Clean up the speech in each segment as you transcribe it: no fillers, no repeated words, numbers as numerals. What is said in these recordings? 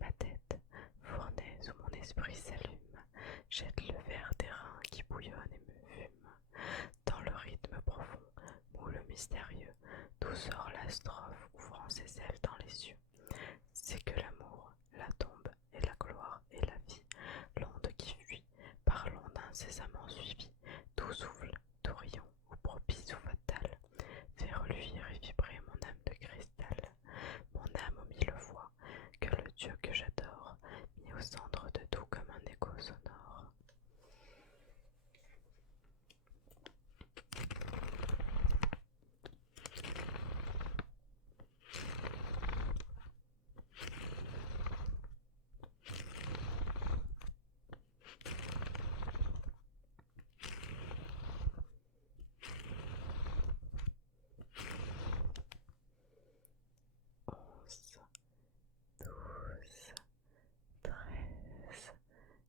ma tête, fournaise où mon esprit s'allume, jette le verre d'airain qui bouillonne et me fume. Dans le rythme profond, moule mystérieux, d'où sort la strophe ouvrant ses ailes dans les yeux. C'est que l'amour, la tombe et la gloire et la vie, l'onde qui fuit, par l'onde incessamment suivie, tout souffle, tout rayon, ou propice ou fatal, fait reluire et vibrer mon âme de cristal, mon âme aux mille voix, que le Dieu que j'adore, mis au centre de tout comme un écho sonore. Onze, 12, 13,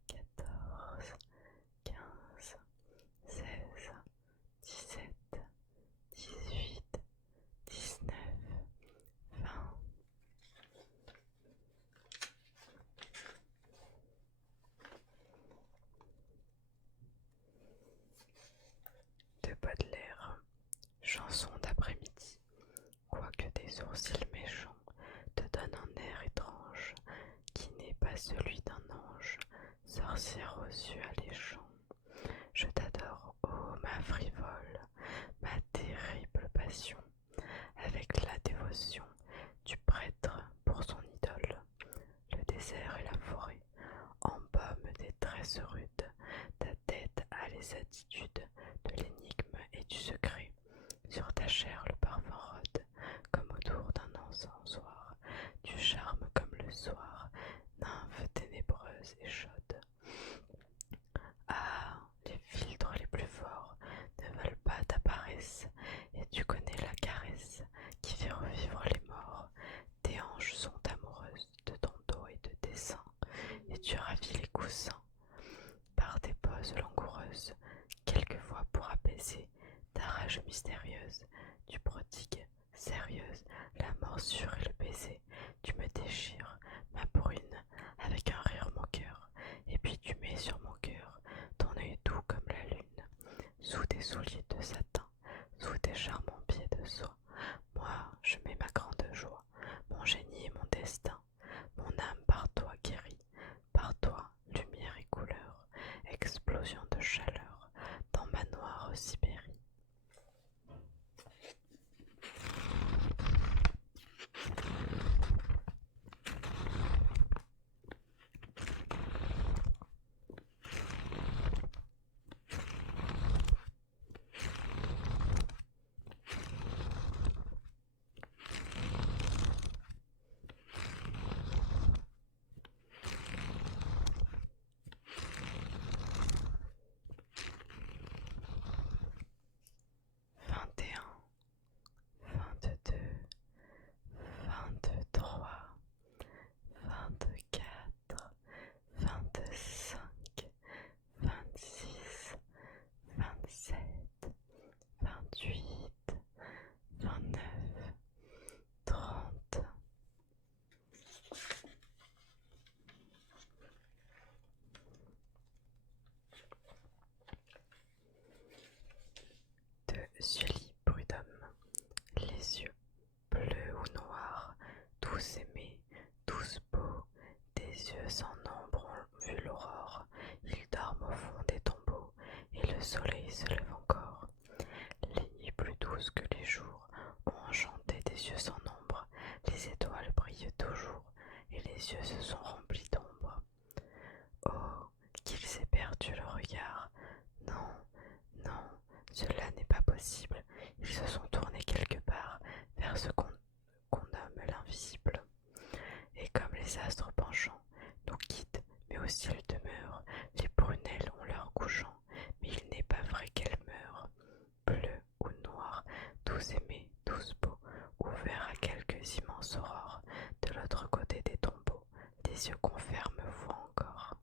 14, 15, 16, 17, 18, 19, 20. De Baudelaire, chanson d'après-midi. Quoique des sourcils méchants te donnent un air étrange, qui n'est pas celui d'un ange, sorcière aux yeux alléchants. Je t'adore, ô ma frivole, ma terrible passion, avec la dévotion du prêtre pour son idole. Le désert et la forêt embaument des tresses rudes, ta tête a les attitudes de l'énigme et du secret. Sur ta chair le parfum rôde, comme autour d'un encensoir, du charme comme le soir, nymphe ténébreuse et chaude. Ah, les filtres les plus forts ne veulent pas ta paresse, et tu connais la caresse qui fait revivre les morts. Tes hanches sont amoureuses de ton dos et de tes seins, et tu ravis les coussins par tes poses langoureuses, quelquefois pour apaiser ta rage mystérieuse. Tu prodigues, sérieuse, la morsure et le baiser. Tu me déchires, ma brune, avec un rire moqueur, et puis tu mets sur mon cœur ton œil doux comme la lune. Sous tes souliers de satin, sous tes charmants pieds de soie, moi je mets ma grande joie, mon génie et mon destin. Mon âme par toi guérie, par toi lumière et couleur, explosion de chaleur dans ma noire Sibérie. Sully Prudhomme. Les yeux, bleus ou noirs, tous aimés, tous beaux, des yeux sans nombre ont vu l'aurore. Ils dorment au fond des tombeaux, et le soleil se lève encore. Les nuits plus douces que les jours ont enchanté des yeux sans nombre. Les étoiles brillent toujours, et les yeux se sont remplis d'ombre. Oh, qu'il s'est perdu le regard! Non, non, cela n'est pas possible. Ils se sont tournés quelque part vers ce qu'on nomme l'invisible. Et comme les astres penchants nous quittent, mais aussi elles demeurent, les prunelles ont leur couchant, mais il n'est pas vrai qu'elles meurent. Bleus ou noirs, tous aimés, tous beaux, ouverts à quelques immenses aurores, de l'autre côté des tombeaux, les yeux confirment voient encore.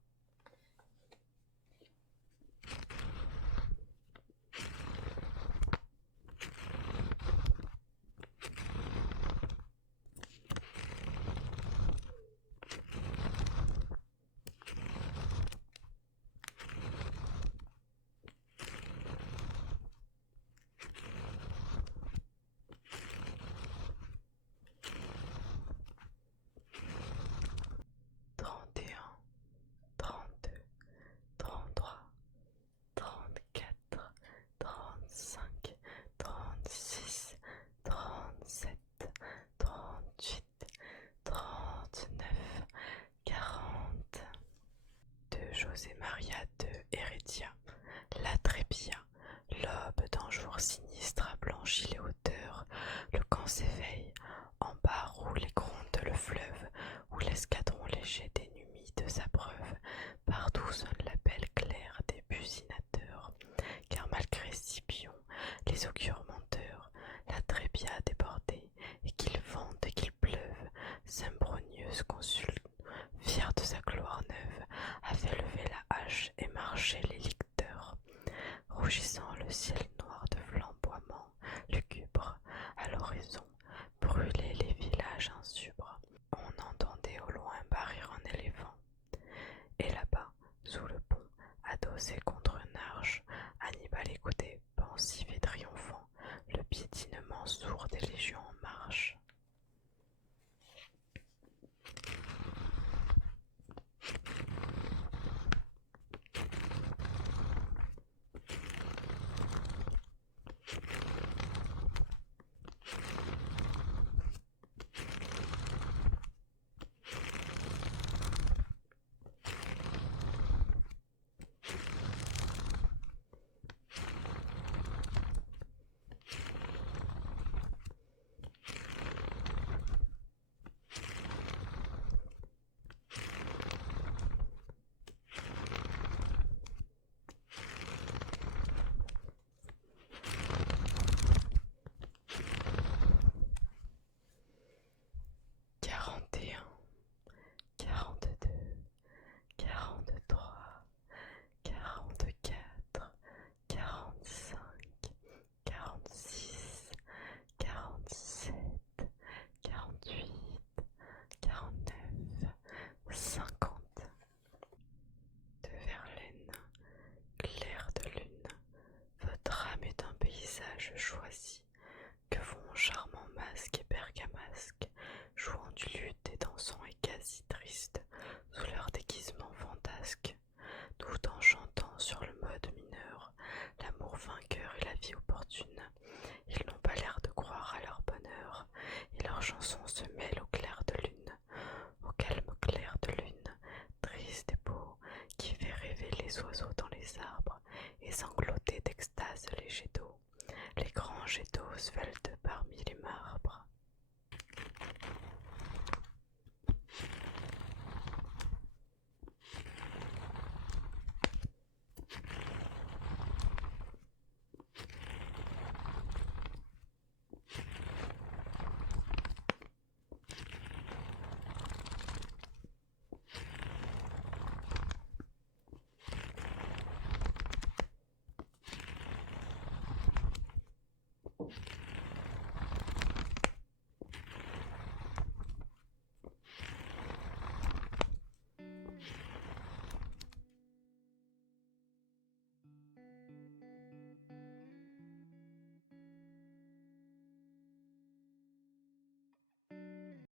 José Maria de Heredia, la Trébia, l'aube d'un jour sinistre a blanchi les hauteurs, le camp s'éveille, en bas roule et gronde le fleuve, où l'escadron léger des numides s'abreuve, partout sonne l'appel clair des businateurs, car malgré Scipion, les augures menteurs, la Trébia débordée, et qu'il vente et qu'il pleuve, Symbronius consul, fier de sa gloire neuve, a fait lever la hache et marcher les licteurs. Rougissant le ciel noir de flamboiements lugubres, à l'horizon, brûlaient les villages insubres. On entendait au loin barrir un éléphant. Et là-bas, sous le pont, adossé contre une arche, Hannibal écoutait, pensif et triomphant, le piétinement sourd des légions en marche. Choisi, que font charmants masques et bergamasques, jouant du luth et dansant et quasi tristes, sous leur déguisement fantasque, tout en chantant sur le mode mineur, l'amour vainqueur et la vie opportune. Ils n'ont pas l'air de croire à leur bonheur, et leurs chansons se mêlent au clair de lune, au calme clair de lune, triste et beau, qui fait rêver les oiseaux dans les arbres, et sangloter d'extase les jets d'eau. Les grands jets d'eau sveltes